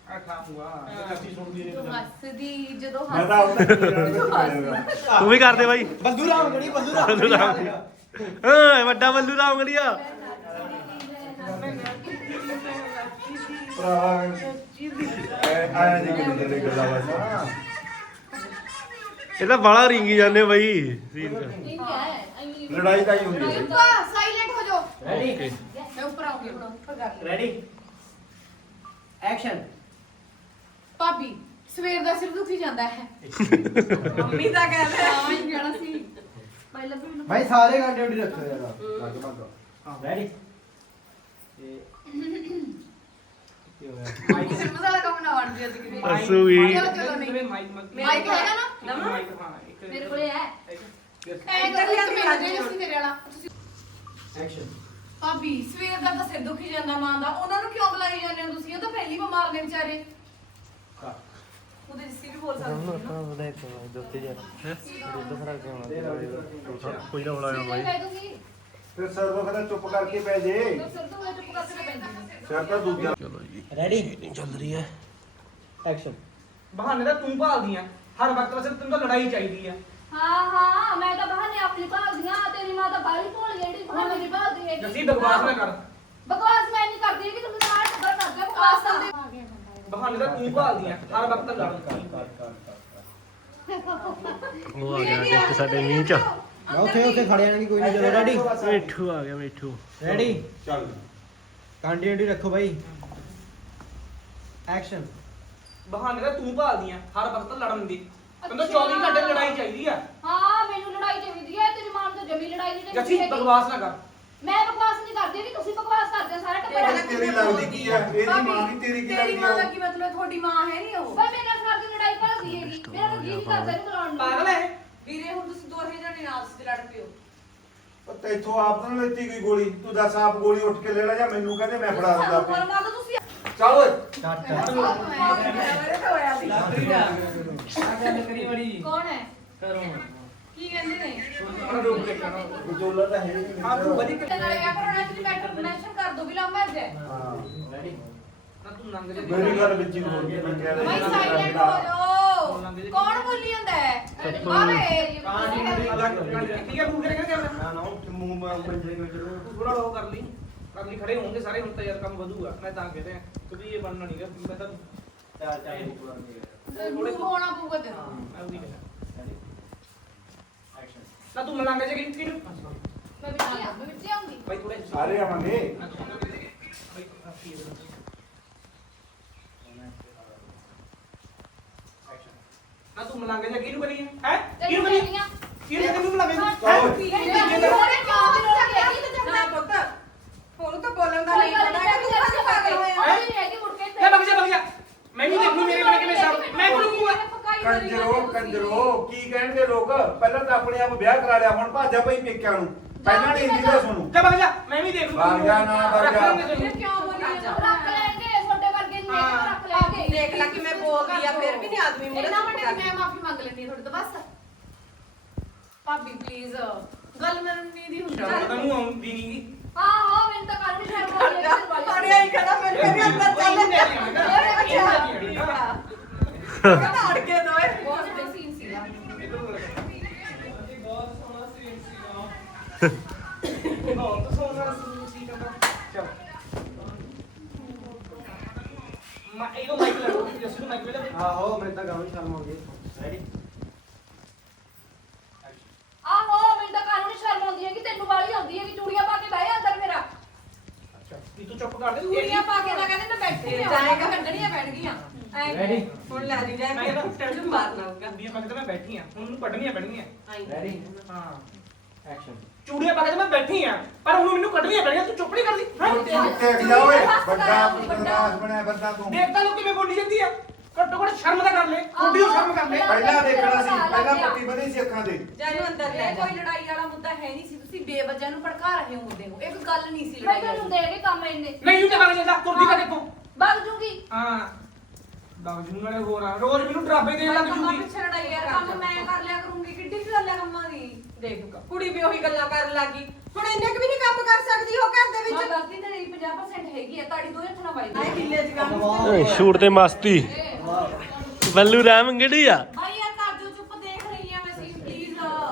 ਹੱਸਦੀ ਜਦੋਂ ਮੈਂ ਤਾਂ ਹੱਸਦੀ ਤੂੰ ਵੀ ਕਰਦੇ ਬਾਈ ਬੱਲੂ ਰਾਮ ਗੜੀ ਬੱਲੂ ਰਾਮ ਬੱਲੂ ਰਾਮ ਹਾਂ ਵੱਡਾ ਬੱਲੂ ਰਾਮ ਗੜੀਆ ਭਰਾਵਾ ਆਇਆ ਜੀ ਕਿਤੇ ਦੇ ਗੱਲਾਂ ਵਾਸਤੇ ਇਹ ਤਾਂ ਬਾਲਾ ਰਿੰਗੀ ਜਾਂਦੇ ਬਾਈ ਸੀਨ ਚ ਠੀਕ ਹੈ ਐਵੇਂ ਲੜਾਈ ਤਾਂ ਹੀ ਹੁੰਦੀ ਹੈ ਸਾਈਲੈਂਟ ਹੋ ਜਾਓ ਓਕੇ ਮੈਂ ਉੱਪਰ ਆਉਂਗੀ ਹੁਣ ਉੱਪਰ ਕਰ ਲੈ ਰੈਡੀ ਐਕਸ਼ਨ ਭਾਬੀ ਸਵੇਰ ਦਾ ਸਿਰ ਦੁਖੀ ਜਾਂਦਾ ਹੈ ਮੰਮੀ ਦਾ ਕਹਿੰਦੇ ਆਵਾਂ ਹੀ ਜਾਣਾ ਸੀ ਪਹਿਲਾਂ ਵੀ ਮੈਨੂੰ ਭਾਈ ਸਾਰੇ ਗਾਣੇ ਉੱਡੀ ਰੱਖੋ ਯਾਰ ਰੈਡੀ ਮਾਈਕ ਸਿਰ ਮਸਾਲਾ ਕੰਮ ਨਾ ਵੜ ਜੇ ਕਿਤੇ ਅਸੂ ਵੀ ਚਲੋ ਚਲੋ ਨਹੀਂ ਮਾਈਕ ਮਾਈਕ ਹੈਗਾ ਨਾ ਮਾਈਕ ਹਾਂ ਇੱਕ ਮੇਰੇ ਕੋਲੇ ਹੈ ਐ ਕਰੋ ਇੱਕ ਮੇਰਾ ਦੇ ਸੀ ਤੇਰੇ ਵਾਲਾ ਤੁਸੀਂ ਐਕਸ਼ਨ ਭਾਬੀ ਸਵੇਰ ਦਾ ਤਾਂ ਸਿਰ ਦੁਖੀ ਜਾਂਦਾ ਮਾਂ ਦਾ ਉਹਨਾਂ ਨੂੰ ਕਿਉਂ ਬੁਲਾਈ ਜਾਂਦੇ ਹੋ ਤੁਸੀਂ ਉਹ ਤਾਂ ਪਹਿਲੀ ਬਿਮਾਰ ਨੇ ਵਿਚਾਰੇ ਉਹਦੇ ਜਿਸੀ ਵੀ ਬੋਲ ਸਕਦੇ ਕੋਈ ਨਾ ਬੁਲਾਇਆ ਬਾਈ ਕਹਿ ਦੂੰਗੀ ਫਿਰ ਸਰ ਉਹ ਕਹਿੰਦਾ ਚੁੱਪ ਕਰਕੇ ਪੈ ਜੇ ਸਿਰ ਤੋਂ ਮੈਂ ਚੁੱਪ ਕਰਕੇ ਪੈਂਦੀ ਸਰ ਤਾਂ ਦੂਜਾ ਚਲੋ ਜੀ ਰੈਡੀ ਨਹੀਂ ਚੱਲ ਰਹੀ ਹੈ ਐਕਸ਼ਨ ਬਹਾਨੇ ਦਾ ਤੂੰ ਭਾਲਦੀ ਆ ਹਰ ਵਕਤ ਵਸੇ ਤੈਨੂੰ ਤਾਂ ਲੜਾਈ ਚਾਹੀਦੀ ਆ ਹਾਂ ਹਾਂ ਮੈਂ ਤਾਂ ਬਹਾਨੇ ਆਪਣੀ ਭਾਲਦੀ ਹਾਂ ਤੇਰੀ ਮਾਂ ਤਾਂ ਬਾਹਲੀ ਭੋਲ ਜਿਹੜੀ ਬਹਾਨੇ ਨਹੀਂ ਭਾਲਦੀ ਹੈਗੀ ਜੱਸੀ ਬਕਵਾਸ ਨਾ ਕਰ ਬਕਵਾਸ ਮੈਂ ਨਹੀਂ ਕਰਦੀ ਕਿ ਤੁਸੀਂ ਸਾਰਾ ਟੱਬਰ ਕਰਦੇ ਹੋ ਬਕਵਾਸ ਕਰਦੇ ਬਹਾਨੇ ਦਾ ਤੂੰ ਭਾਲਦੀ ਆ ਹਰ ਵਕਤ ਲੜ ਉਹ ਆ ਗਿਆ ਗਿਫਟ ਸਾਡੇ ਮੀਂਹ ਚ ਉੱਥੇ ਉੱਥੇ ਖੜੇ ਜਾਣਗੇ ਕੋਈ ਨਹੀਂ ਚਲੋ ਰੈਡੀ ਮਿੱਠੂ ਆ ਗਿਆ ਮਿੱਠੂ ਰੈਡੀ ਚੱਲ ਕੰਟੀਨਿਊਟੀ ਰੱਖੋ ਭਾਈ ਐਕਸ਼ਨ ਬਹਾਨੇ ਦਾ ਤੂੰ ਭਾਲਦੀ ਆ ਹਰ ਵਕਤ ਲੜਨ ਦੀ ਤੈਨੂੰ ਤਾਂ ਚੌਵੀ ਘੰਟੇ ਲੜਾਈ ਚਾਹੀਦੀ ਆ ਹਾਂ ਮੈਨੂੰ ਲੜਾਈ ਚਾਹੀਦੀ ਹੈ ਤੇਰੀ ਮਾਂ ਨੂੰ ਤਾਂ ਜਮੀ ਲੜਾਈ ਨਹੀਂ ਜੱਸੀ ਚਾਹੀਦੀ ਬਕਵਾਸ ਨਾ ਕਰ ਮੈਂ ਬਕਵਾਸ ਨਹੀਂ ਕਰਦੀ ਕਿ ਤੁਸੀਂ ਬਕਵਾਸ ਕਰਦੇ ਹੋ ਸਾਰਾ ਟੱਬਰ ਇਹ ਤੇਰੀ ਲੱਗਦੀ ਕੀ ਹੈ ਇਹਦੀ ਮਾਂ ਦੀ ਤੇਰੀ ਕੀ ਤੇਰੀ ਲੱਗਦੀ ਮਾਂ ਦਾ ਹੈ ਕੀ ਮਤਲਬ ਤੁਹਾਡੀ ਮਾਂ ਹੈ ਨਹੀਂ ਉਹ ਬਈ ਮੇਰੇ ਨਾਲ ਦੀ ਲੜਾਈ ਭਾਲਦੀ ਹੈਗੀ ਮੇਰਾ ਤਾਂ ਜੀ ਨਹੀਂ ਕਰਦਾ ਇਹਨੂੰ ਬੁਲਾਉਣ ਨੂੰ ਪਾਗਲ ਹੈ ਵੀਰੇ ਹੁਣ ਤੁਸੀਂ ਦੋਹੇ ਜਣੇ ਆਪਸ ਵਿੱਚ ਲੜ ਪਿਓ ਉਹ ਤੈਥੋਂ ਆਪ ਤਾਂ ਨੀ ਲੈਤੀ ਗਈ ਗੋਲੀ ਤੂੰ ਦੱਸ ਆਪ ਗੋਲੀ ਉੱਠ ਕੇ ਲੈ ਲੈ ਜਾਂ ਮੈਨੂੰ ਕਹਿੰਦੇ ਮੈਂ ਫੜਾ ਦਿੰਦਾ ਪਰ ਮਾਂ ਤਾਂ ਤੁਸੀਂ ਚੱਲ ਓਏ ਕੱਟ ਮੇਰੇ ਤੋਂ ਹੋਇਆ ਸੀ ਕੌਣ ਹੈ ਕਰੋ ਕੀ ਕਹਿੰਦੇ ਨੇ ਵਿਚੋਲਾ ਤਾਂ ਹੈ ਨਹੀਂ ਹਾਂ ਤੂੰ ਵਧੀ ਤੇ ਨਾਲੇ ਕਿਆ ਕਰਨਾ ਤੁਸੀਂ ਮੈਟਰ ਮੈਂਸ਼ਨ ਕਰ ਦੋ ਵੀ ਲੰਮ ਮੈਚ ਹੈ ਰੈਡੀ ਨਾ ਤੂੰ ਨੰਗ ਜੇ ਮੇਰੀ ਗੱਲ ਵਿੱਚ ਹੀ ਹੋਰ ਕੀ ਮੈਂ ਕਹਿ ਰਿਹਾ ਭਾਈ ਸਾਈਲੈਂਟ ਹੋ ਜਾਓ ਕੌਣ ਬੋਲੀ ਜਾਂਦਾ ਹੈ ਬਾਵੇ ਠੀਕ ਹੈ ਤੂੰ ਕਿਹੜੇ ਕਿਹੜੇ ਕਰਦਾ ਨਾ ਨਾ ਉੱਠ ਮੂੰਹ ਮਾ ਮੰਜੇ ਵਿੱਚ ਤੂੰ ਥੋੜਾ ਉਹ ਕਰ ਲਈ ਕਰ ਲਈ ਖੜੇ ਹੋਣਗੇ ਸਾਰੇ ਹੁਣ ਤਾਂ ਯਾਰ ਕੰਮ ਵਧੂਗਾ ਮੈਂ ਤਾਂ ਕਹਿੰਦੇ ਆ ਕਿਉਂਕਿ ਇਹ ਬਣਨਾ ਨਹੀਂਗਾ ਮੈਂ ਤਾਂ ਚਾਰ ਚਾਰ ਮੂੰਹ ਹੋਣਾ ਪਊਗਾ ਤੇਰਾ ਮੈਂ ਉਹਦੀ ਕਹਿੰਦਾ ਐਕਸ਼ਨ ਨਾ ਤੂੰ ਮਲਾਂਗੇ ਜੇ ਕਿ ਕਿਹਨੂੰ ਮੈਂ ਵਿੱਚ ਆ ਮੈਂ ਵਿੱਚ ਆਉਂਗੀ ਭਾਈ ਥੋੜੇ ਸਾਰੇ ਆਵਾਂਗੇ ਨਾ ਤੂੰ ਮਲਾਂਗੇ ਜੇ ਕਿਹਨੂੰ ਕਰੀਏ ਹੈ ਤੈਨੂੰ ਕਿਹਨੂੰ ਕਰੀਏ ਕਹਿੰਦੀ ਆ ਕਿਹਨੂੰ ਕਿਹਨੂੰ ਮਲਾਂਗੇ ਨਾ ਪੁੱਤ ਹੁਣ ਤਾਂ ਬੋਲਣ ਦਾ ਨਹੀਂ ਪਤਾ ਕਿ ਤੂੰ ਕਿੱਥੇ ਪਾਗਲ ਹੋਇਆ ਲੈ ਬਗ ਜਾ ਬਗ ਜਾ ਮੈਂ ਨਹੀਂ ਦੇਖੂ ਮੇਰੇ ਕੋਲ ਕਿਵੇਂ ਸਾਬ ਮੈਂ ਕੋਲੂਗਾ ਕੰਜਰੋ ਕੰਜਰੋ ਕੀ ਕਹਿਣਗੇ ਲੋਕ ਪਹਿਲਾਂ ਤਾਂ ਆਪਣੇ ਆਪ ਵਿਆਹ ਕਰਾ ਲਿਆ ਹੁਣ ਭਾਜਾ ਪਈ ਪੇਕਿਆਂ ਨੂੰ ਪਹਿਲਾਂ ਨਹੀਂ ਇੰਦੀ ਦਾ ਸੁਣੂ ਜਾ ਬਗ ਜਾ ਮੈਂ ਵੀ ਦੇਖ ਲੂ ਵਗ ਜਾ ਨਾ ਵਗ ਜਾ। ਕਿਉਂ ਬੋਲੀ ਜਾਂਦਾ ਰੱਖ ਲੈਣਗੇ ਤੁਹਾਡੇ ਵਰਗੇ ਨੂੰ ਹਾਂ। ਰੱਖ ਲੈਣਗੇ ਦੇਖ ਲੈ ਕਿ ਮੈਂ ਬੋਲਦੀ ਆ ਫਿਰ ਵੀ ਨਹੀਂ ਆਦਮੀ ਮੁੰਡੇ ਇਹਨਾਂ ਵੱਡੇ ਦੀ ਮੈਂ ਮਾਫੀ ਮੰਗ ਲੈਣੀ ਤੁਹਾਡੇ ਤੋਂ ਬਸ ਭਾਬੀ ਪਲੀਜ਼ ਗੱਲ ਮੈਨੂੰ ਨਹੀਂ ਦੀ ਹੁੰਦੀ ਸ਼ਰਮ ਤਾਂ ਮੂੰਹ ਆਉਂਦੀ ਨਹੀਂ ਹਾਂ ਹਾਂ ਮੈਨੂੰ ਤਾਂ ਕੱਲ ਨੂੰ ਸ਼ਰਮ ਆਉਂਦੀ ਹੈ ਇਸ ਵਾਲੀ ਪੜਿਆ ਹੀ ਖੜਾ ਮੈਨੂੰ ਕਹਿੰਦੀ ਅੰਦਰ ਚੱਲ ਓਏ ਬੱਚਾ ਕਹਿੰਦਾ ਅੜ ਕੇ ਦੋਏ ਬਹੁਤ ਵੱਡਾ ਸੀਨ ਸੀਗਾ ਬਹੁਤ ਸੋਹਣਾ ਸੀ ਕਹਿੰਦਾ ਚਲ ਮੈਂ ਇਹੋ ਮਾਈਕ ਲੈ ਲਓ ਜੱਸੀ ਨੂੰ ਮਾਈਕ ਲੈ ਲਓ ਆਹੋ ਮੈਂ ਤਾਂ ਗਾਉਂ ਸ਼ਰਮ ਹੋ ਗਈ ਰੈਡੀ ਆਹੋ ਮੈਨੂੰ ਤਾਂ ਕੱਲ ਨੂੰ ਸ਼ਰਮ ਆਉਂਦੀ ਹੈ ਕਿ ਤੈਨੂੰ ਵਾਲੀ ਆਉਂਦੀ ਹੈ ਕਿ ਚੂੜੀਆਂ ਪਾ ਕੇ ਬਹਿ ਅੰਦਰ ਮੇਰਾ ਅੱਛਾ ਵੀ ਤੂੰ ਚੁੱਪ ਕਰ ਦੇ ਤੂੰ ਕੁੜੀਆਂ ਪਾ ਕੇ ਤਾਂ ਕਹਿੰਦੇ ਮੈਂ ਬੈਠੀ ਆ ਜਾਏਗਾ। ਕੱਢਣੀਆਂ ਪੈਣਗੀਆਂ ਰੈਡੀ ਹੁਣ ਲੈ ਲਈ ਜਾ ਕੇ ਟੈਨਸ਼ਨ ਮਾਰਨਾ ਹੋਊਗਾ ਕੁੜੀਆਂ ਪਾ ਕੇ ਤਾਂ ਮੈਂ ਬੈਠੀ ਆ ਹੁਣ ਮੈਨੂੰ ਕੱਢਣੀਆਂ ਪੈਣਗੀਆਂ ਰੈਡੀ ਹਾਂ ਐਕਸ਼ਨ ਚੂੜੀਆਂ ਪਾ ਕੇ ਤਾਂ ਮੈਂ ਬੈਠੀ ਆ ਪਰ ਹੁਣ ਮੈਨੂੰ ਕੱਢਣੀਆਂ ਪੈਣਗੀਆਂ ਤੂੰ ਚੁੱਪ ਨਹੀਂ ਕਰਦੀ ਹੈਂ? ਦੇਖ ਜਾ ਓਏ ਵੱਡਾ ਬਦਮਾਸ਼ ਬਣਿਆ ਬੰਦਾ ਤੂੰ ਦੇਖਦਾ ਲੋਕ ਕਿਵੇਂ ਬੋਲੀ ਜਾਂਦੀ ਆ ਘੱਟੋ ਘੱਟ ਸ਼ਰਮ ਤਾਂ ਕਰ ਲੈ ਥੋੜੀ ਉਹ ਸ਼ਰਮ ਕਰ ਲੈ ਪਹਿਲਾਂ ਦੇਖਣਾ ਸੀ ਪਹਿਲਾਂ ਪੱਟੀ ਬਣੀ ਸੀ ਅੱਖਾਂ ਤੇ ਜਾਨੂੰ ਅੰਦਰ ਲੈ ਇਹ ਜਾ ਕੋਈ ਲੜਾਈ ਵਾਲਾ ਮੁੱਦਾ ਹੈ ਨਹੀਂ ਸੀ ਤੁਸੀਂ ਬੇਵਜ੍ਹਾ ਨੂੰ ਭੜਕਾ ਰਹੇ ਹੋ ਮੁੱਦੇ ਨੂੰ ਇਹ ਕੋਈ ਗੱਲ ਨਹੀਂ ਸੀ ਮੈਂ ਲੜਾਈ ਤੈਨੂੰ ਵਾਲੀ ਦੇ ਕੇ ਕੰਮ ਇੰਨੇ ਨਹੀਂ ਉੱਤੇ ਵਗ ਜਾ ਤੁਰਦੀ ਕਾ ਦੇਖੋ ਵਗ ਜੂਗੀ ਹਾਂ ਲੱਗ ਜੂ ਨਾਲੇ ਹੋਰ ਆ ਰੋਜ਼ ਮੈਨੂੰ ਡਰਾਬੇ ਦੇਣ ਲੱਗ ਕੰਮਾਂ ਜੂਗੀ ਪਿੱਛੇ ਲੜਾਈ ਯਾਰ ਕੰਮ ਮੈਂ ਕਰ ਲਿਆ ਕਰੂੰਗੀ ਕਿੱਡੀ ਕੁ ਗੱਲ ਹੈ ਕੰਮਾਂ ਦੀ ਦੇਖ ਕੁੜੀ ਵੀ ਉਹੀ ਗੱਲਾਂ ਕਰਨ ਲੱਗੀ ਹੁਣ ਇੰਨੇ ਕੁ ਵੀ ਨਹੀਂ ਕੰਮ ਕਰ ਸਕਦੀ ਉਹ ਘਰ ਦੇ ਹਾਂ ਵਿੱਚ ਗਲਤੀ ਤੇਰੀ ਪੰਜਾਹ percent ਹੈਗੀ ਹੈ ਤੁਹਾਡੀ ਦੋ ਹੱਥ ਨਾਲ ਵੱਜਦੀ ਆਏ ਕਿੱਲੇ ਚ ਕੰਮ ਸ਼ੂਟ ਤੇ ਮਸਤੀ ਬੱਲੂ ਰਾਮ ਕਿਹੜੀ ਆ ਭਾਈ ਯਾਰ ਕਰ ਜੋ ਚੁੱਪ ਦੇਖ ਰਹੀ ਆ ਮੈਂ ਸੀ ਪਲੀਜ਼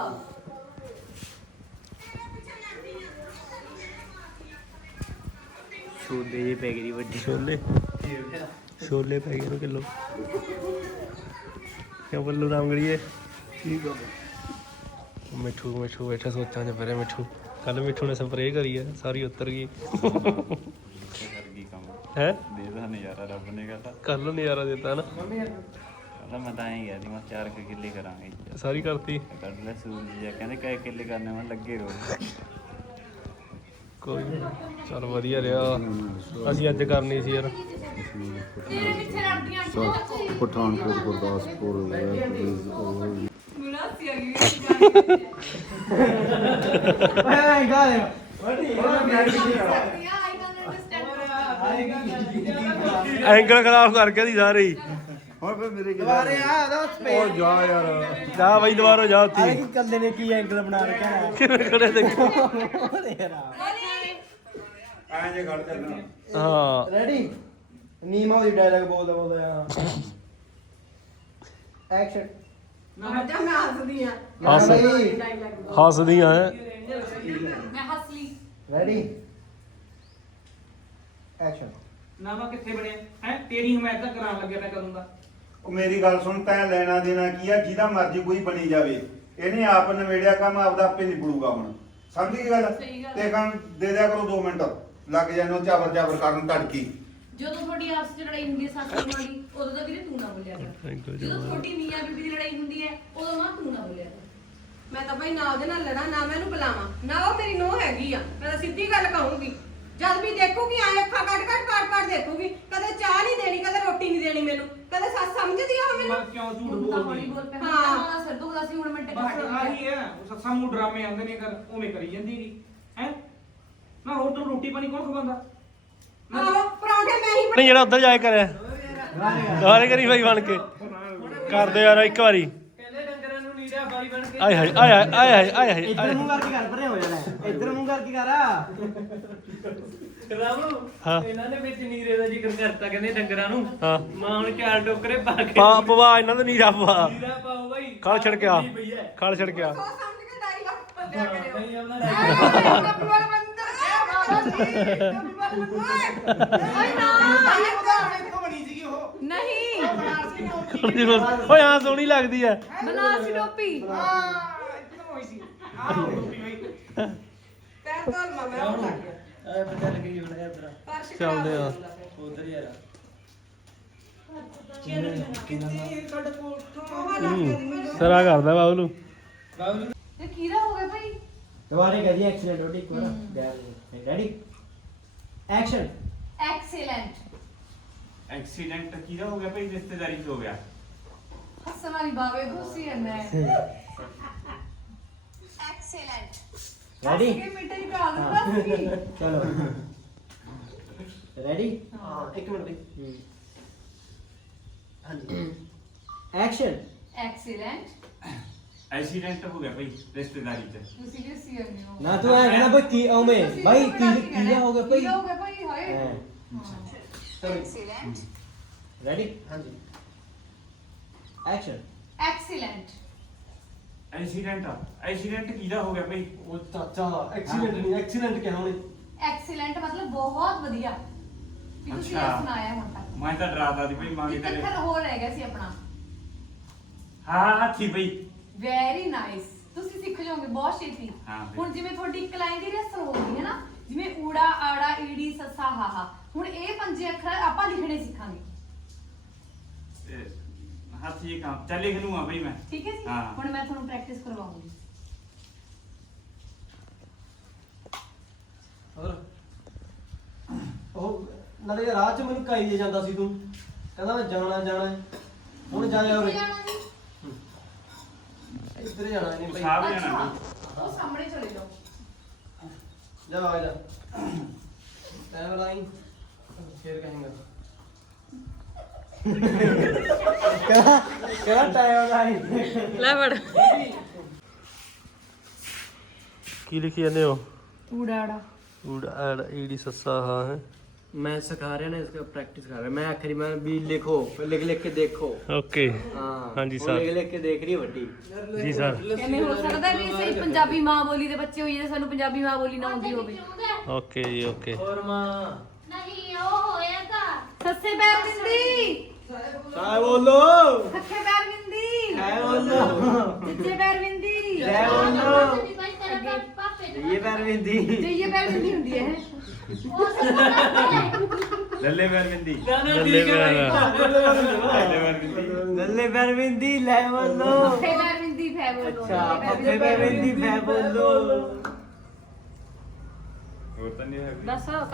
ਛੋਲੇ ਜੇ ਪੈ ਗਈ ਵੱਡੀ ਛੋਲੇ ਛੋਲੇ ਪੈ ਗਏ ਨੂੰ ਕਿਲੋ ਕਿਉਂ ਬੱਲੂ ਰਾਮ ਗੜੀਏ ਠੀਕ ਆ ਮਿੱਠੂ ਮਿੱਠੂ ਬੈਠਾ ਸੋਚਾਂ ਚ ਫਿਰੇ ਮਿੱਠੂ ਕੱਲ ਮਿੱਠੂ ਨੇ ਸਪਰੇਅ ਕਰੀ ਹੈ ਸਾਰੀ ਉਤਰ ਗਈ ਹੈ ਦੇਦਾ ਨਜ਼ਾਰਾ ਰੱਬ ਨੇ ਕਹਤਾ ਕੱਲ ਨਜ਼ਾਰਾ ਦਿੱਤਾ ਨਾ ਕਹਿੰਦਾ ਮੈਂ ਤਾਂ ਐਂ ਗਿਆ ਸੀ ਮੈਂ ਚਾਰ ਕੁ ਕਿੱਲੇ ਕਰਾਂਗੇ ਸਾਰੀ ਕਰਤੀ ਕੱਢ ਲੈ ਸੂਰਜ ਜਿਹਾ ਕਹਿੰਦੇ ਕਈ ਕਿੱਲੇ ਕਰਨੇ ਮੈਂ ਲੱਗੇ ਰੋ ਕੋਈ ਚਲ ਵਧੀਆ ਰਿਹਾ ਅਸੀਂ ਅੱਜ ਕਰਨੀ ਸੀ ਯਾਰ ਤੇਰੇ ਪਿੱਛੇ ਲੜਦੀਆਂ ਆਂਟੀਆਂ ਪਠਾਨਕੋਟ ਗੁਰਦਾਸਪੁਰ ਮੁਨਾਸੀ ਆ ਗਈ ਐ ਗਾਲੇ ਐਂਗਲ ਖਰਾਬ ਕਰ ਗਿਆ ਦੀ ਸਾਰੇ ਹੀ ਹੁਣ ਫਿਰ ਮੇਰੇ ਦੁਬਾਰੇ ਆ ਉਹਦਾ ਉਹ ਜਾ ਯਾਰ ਜਾ ਬਾਈ ਦੁਬਾਰਾ ਜਾ ਆਹ ਉੱਤੀ ਕੀ ਕੱਲੇ ਨੇ ਕੀ ਐਂਗਲ ਬਣਾ ਰੱਖਿਆ ਹੈ ਕਿਵੇਂ ਖੜੇ ਦੇਖੋ ਐਂ ਜੇ ਘੜ ਚੱਲਣਾ ਹਾਂ ਰੈਡੀ ਨੀਮਾ ਦੀ ਡਾਇਲੌਗ ਬੋਲਦਾ ਬੋਲਦਾ ਆ ਐਕਸ਼ਨ ਨਾ ਜਾ ਮੈਂ ਹੱਸਦੀ ਆ ਹੱਸ ਹੱਸਦੀਆਂ ਹੈ ਮੈਂ ਹੱਸ ਲਈ ਰੈਡੀ ਐਕਸ਼ਨ ਨਾ ਮੈਂ ਕਿੱਥੇ ਬਣਿਆ ਹੈ ਤੇਰੀ ਹਮਾਇਤ ਤਾਂ ਕਰਾਉਣ ਲੱਗਿਆ ਮੈਂ ਕਦੋਂ ਦਾ ਉਹ ਮੇਰੀ ਗੱਲ ਸੁਣ ਤੈਂ ਲੈਣਾ ਦੇਣਾ ਕੀ ਆ ਜਿਹਦਾ ਮਰਜ਼ੀ ਕੋਈ ਬਣੀ ਜਾਵੇ ਇਹਨੇ ਆਪ ਨਵੇੜਿਆ ਕੰਮ ਆਪਦਾ ਆਪੇ ਨਿਬੜੂਗਾ ਹੁਣ ਸਮਝ ਗਈ ਗੱਲ ਸਹੀ ਗੱਲ। ਤੇ ਕੰਮ ਦੇ ਦਿਆ ਕਰੋ ਦੋ ਮਿੰਟ ਲੱਗ ਜਾਣੋ ਚਾਵਰ ਚਾਵਰ ਕਰਨ ਤੜਕੀ ਜਦੋਂ ਤੁਹਾਡੀ ਆਪਸ ਚ ਲੜਾਈ ਹੁੰਦੀ ਹੈ ਸੱਸ ਨਾਲ ਦੀ ਉਦੋਂ ਤਾਂ ਵੀਰੇ ਤੂੰ ਨਾ ਬੋਲਿਆ ਕਰ ਜਦੋਂ ਤੁਹਾਡੀ ਮੀਆਂ ਬੀਬੀ ਦੀ ਲੜਾਈ ਹੁੰਦੀ ਹੈ ਉਦੋਂ ਮਾਂ ਤੂੰ ਨਾ ਬੋਲਿਆ ਕਰ ਮੈਂ ਤਾਂ ਭਾਈ ਨਾ ਉਹਦੇ ਨਾਲ ਲੜਾਂ ਨਾ ਮੈਂ ਉਹਨੂੰ ਬੁਲਾਵਾਂ ਨਾ ਉਹ ਮੇਰੀ ਨੂੰਹ ਹੈਗੀ ਆ ਮੈਂ ਤਾਂ ਸਿੱਧੀ ਗੱਲ ਕਹੂੰਗੀ ਜਦ ਵੀ ਦੇਖੂਗੀ ਆਏ ਅੱਖਾਂ ਕੱਢ ਕੱਢ ਪਾੜ ਪਾੜ ਦੇਖੂਗੀ ਕਦੇ ਚਾਹ ਨਹੀਂ ਦੇਣੀ ਕਦੇ ਰੋਟੀ ਨਹੀਂ ਦੇਣੀ ਮੈਨੂੰ ਕਦੇ ਸੱਸ ਸਮਝਦੀ ਆ ਉਹ ਮੈਂ ਮੈਨੂੰ ਕਿਉਂ ਝੂਠ ਹੁਣ ਤਾਂ ਹੌਲੀ ਬੋਲਦੀ ਬੋਲ ਪੈ ਹਾਂ। ਹੁਣ ਤਾਂ ਸਿਰ ਦੁਖਦਾ ਸੀ ਹੁਣ ਮਿੰਟ ਬਸ ਘੱਟ ਆਹੀ ਹੈ ਉਹ ਸੱਸਾਂ ਨੂੰ ਡਰਾਮੇ ਆਉਂਦੇ ਨੇ ਕਰ ਉਵੇਂ ਕਰੀ ਜਾਂਦੀ ਗੀ ਹੈ ਨਾ ਹੋਰ ਤੂੰ ਰੋਟੀ ਪਾਣੀ ਕੌਣ ਖਵਾਉਂਦਾ ਆਹੋ ਪਰੌਂਠੇ ਮੈਂ ਹੀ ਨਹੀਂ ਜਿਹੜਾ ਉੱਧਰ ਜਾਏ ਕਰਿਆ ਦੁਬਾਰੇ ਕਰੀ ਬਾਈ ਬਣ ਕੇ ਕਰਦੇ ਯਾਰ ਇੱਕ ਵਾਰੀ ਕਹਿੰਦੇ ਡੰਗਰਾਂ ਨੂੰ ਨੀੜਾ ਬਾਈ ਬਣ ਕੇ ਆਏ ਹਾਏ ਆਏ ਹਾਏ ਆਏ ਹਾਏ ਆਏ ਹਾਏ ਇੱਧਰ ਮੂੰਹ ਕਰਕੇ ਕਰ ਪਰੇ ਹੋ ਜਾਣਾ ਹੈ। ਇੱਧਰ ਮੂੰਹ ਕਰਕੇ ਕਰ ਰਾਮੂ ਹਾਂ। ਇਹਨਾਂ ਨੇ ਵਿੱਚ ਨੀਰੇ ਦਾ ਜ਼ਿਕਰ ਕਰਤਾ ਕਹਿੰਦੇ ਡੰਗਰਾਂ ਨੂੰ ਹਾਂ ਮਾਂ ਹੁਣ ਚਾਰ ਟੋਕਰੇ ਪਾ ਕੇ ਪਾ ਪਵਾ ਇਹਨਾਂ ਦਾ ਨੀਰਾ ਪਵਾ ਨੀਰਾ ਪਾਓ ਬਾਈ ਖਲ ਛੜਕਿਆ ਪਈ ਪਈ ਹੈ। ਖਲ ਛੜਕਿਆ ਸੋਚ ਸਮਝ ਕੇ ਡਾਇਲੌਗ ਬੋਲਿਆ ਕਰਿਓ ਨਹੀਂ ਆਪਣਾ ਐ ਡੱਬੂ ਵਾਲਾ ਬੰਦਾ ਐ ਬਾਬਾ ਜੀ ਡੱਬੂ ਵਾਲਾ ਬੰਦਾ ਓਏ ਨਾ ਨਹੀਂ ਓਏ ਹਾਂ ਸੋਹਣੀ ਲੱਗਦੀ ਹੈ ਬਨਾਰਸੀ ਟੋਪੀ ਪੈਰ ਧੋਲ ਮਾ ਮੈਂ ਉਹ ਲੱਗ ਗਿਆ ਐ ਪਤਾ ਲੱਗੀ ਹੁਣ ਇਧਰ ਪਰਸ ਚੱਲਦੇ ਆ ਉਧਰ ਯਾਰ ਸਰਾ ਕਰਦਾ ਬਾਬਲੂ ਬਾਬੂ ਇਹ ਕੀਰਾ ਹੋ ਗਿਆ ਭਾਈ ਦੁਬਾਰੇ ਕਹਦੀ ਐਕਸੀਡੈਂਟ ਹੋ ਠੀਕ ਹੋਣਾ ਰੈਡੀ ਐਕਸ਼ਨ ਐਕਸੀਲੈਂਟ ਐਕਸੀਡੈਂਟ ਕਿਹਦਾ ਹੋ ਗਿਆ ਭਾਈ ਰਿਸ਼ਤੇਦਾਰੀ ਚ ਹੋ ਗਿਆ ਹੱਸਣ ਵਾਲੀ ਬਾਵੇ ਦੋਸੀ ਹੈ ਮੈਂ ਰੈਡੀ ਕਿ ਮਿੱਟੇ ਹੀ ਕਾਲ ਦੂੰਗਾ ਸੀ ਚਲੋ ਰੈਡੀ ਹਾਂ ਇੱਕ ਮਿੰਟ ਬਈ ਹਾਂਜੀ ਐਕਸ਼ਨ ਐਕਸੀਲੈਂਟ ਐਕਸੀਡੈਂਟ ਹੋ ਗਿਆ ਭਾਈ ਰਿਸ਼ਤੇਦਾਰੀ ਚ ਤੁਸੀਂ ਵੀ ਸੀ ਆਨੇ ਹੋ ਨਾ ਤੂੰ ਐ ਕਹਿਣਾ ਬਈ ਕੀ ਓਵੇਂ ਭਾਈ ਕੀ ਕੀ ਹੋ ਗਿਆ ਭਾਈ ਕੀ ਹੋ ਗਿਆ ਭਾਈ ਹਾਏ ਐਕਸੀਲੈਂਟ ਰੈਡੀ ਹਾਂਜੀ ਐਕਸ਼ਨ ਐਕਸੀਲੈਂਟ ਐਕਸੀਡੈਂਟ ਐਕਸੀਡੈਂਟ ਕਿਹਦਾ ਹੋ ਗਿਆ ਭਾਈ ਉਹ ਚਾਚਾ ਐਕਸੀਡੈਂਟ ਨਹੀਂ ਐਕਸੀਡੈਂਟ ਕਿਹਾ ਉਹਨੇ ਐਕਸੀਲੈਂਟ ਮਤਲਬ ਬਹੁਤ ਵਧੀਆ ਵੀ ਤੁਸੀਂ ਇਹ ਅੱਛਾ। ਸੁਣਾਇਆ ਹੁਣ ਤੱਕ ਮੈਂ ਤਾਂ ਡਰਾਤਾ ਸੀ ਭਾਈ ਮਾਂ ਇੱਕ ਕਿਤੇ ਅੱਖਰ ਹੋਰ ਰਹਿ ਗਿਆ ਸੀ ਆਪਣਾ ਹਾਂ ਹਾਥੀ ਭਾਈ ਵੈਰੀ ਨਾਈਸ ਤੁਸੀਂ ਸਿੱਖ ਜਾਓਗੇ ਬਹੁਤ ਛੇਤੀ ਹਾਂ ਫਿਰ। ਹੁਣ ਜਿਵੇਂ ਤੁਹਾਡੀ ਇੱਕ ਲਾਈਨ ਦੀ ਰਿਹਰਸਲ ਹੋ ਗਈ ਹੈ ਨਾ ਜਿਵੇਂ ਊੜਾ ਆੜਾ ਈੜੀ ਸੱਸਾ ਹਾਹਾ ਹੁਣ ਇਹ ਪੰਜੇ ਅੱਖਰ ਆਪਾਂ ਲਿਖਣੇ ਸਿੱਖਾਂਗੇ ਤੇ ਹਾਥੀ ਇਹ ਕੰਮ ਚੱਲ ਲਿਖ ਲੂੰਗਾ ਭਾਈ ਮੈਂ ਠੀਕ ਹੈ ਜੀ ਹਾਂ। ਹੁਣ ਮੈਂ ਤੁਹਾਨੂੰ ਪ੍ਰੈਕਟਿਸ ਕਰਵਾਉਂਗੀ ਹੋਰ ਉਹ ਨਾਲੇ ਰਾਹ ਚ ਮੈਨੂੰ ਕਾਈ ਜੇ ਜਾਂਦਾ ਸੀ ਤੂੰ ਕਹਿੰਦਾ ਮੈਂ ਜਾਣਾ ਜਾਣਾ ਹੈ। ਹੁਣ ਜਾ ਜਾ ਉਰੇ ਕਿੱਥੇ ਜਾਣਾ ਜੀ? ਇੱਧਰ ਜਾਣਾ ਨਹੀਂ ਭਾਈ ਸਾਹਬ ਜਾਣਾ ਅੱਛਾ ਉਹ ਸਾਹਮਣੇ ਚਲੇ ਜਾਓ ਜਾ ਆ ਜਾ ਟਾਈਮ ਲਾਈਨ ਫੇਰ ਕਹਾਂਗਾ ਕਿਹੜਾ ਕਿਹੜਾ ਟਾਈਮ ਲਾਈ ਲੈ ਫੜ ਕੀ ਲਿਖੀ ਜਾਂਦੇ ਹੋ ਊੜਾੜਾ ਊੜਾ ਈੜੀ ਸੱਸਾ ਹਾਂ ਹੈ मैं सिखा रहा ना इसका प्रैक्टिस कर रहा है मैं आखिरी में भी लिखो लिख लिख के देखो ਓਕੇ हाँ ਹਾਂਜੀ वो सर। लिख लिख के देख रही है वड्डी ਜੀ ਸਰ ਐਵੇਂ ਹੋ ਸਕਦਾ ਵੀ ਸਹੀ ਪੰਜਾਬੀ ਮਾਂ ਬੋਲੀ ਦੇ ਬੱਚੇ ਹੋਈਏ ਤੇ ਸਾਨੂੰ ਪੰਜਾਬੀ ਮਾਂ ਬੋਲੀ ਨਾ ਆਉਂਦੀ ਹੋਵੇ ਓਕੇ ਜੀ ਓਕੇ और मां ਨਹੀਂ ਉਹ ਹੋਏਗਾ ਸੱਸੇ ਪੈਰ ਬਿੰਦੀ काय बोलो ਖੱਖੇ ਪੈਰ ਬਿੰਦੀ काय बोलो ਸੱਜੇ ਪੈਰ ਬਿੰਦੀ काय बोलो ਭਾਈ ਤੇਰਾ ਪਾਪੇ ਦੇ ये पैर बिंदी ਜਈਏ ਪੈਰ ਬਿੰਦੀ ਹੁੰਦੀ ਹੈ ਉਹ ਸਭ ਲੱਲੇ ਪੈਰ ਬਿੰਦੀ ਲੱਲੇ ਪਿਆਰਾ गले पैर बिंदी ले बोलो ਖੱਖੇ ਪੈਰ ਬਿੰਦੀ ਫੈ ਬੋਲੋ अच्छा पप्पे पैर बिंदी फै बोलो ਹੋਰ ਤਾਂ ਨਹੀਂ ਹੈ ਦੱਸ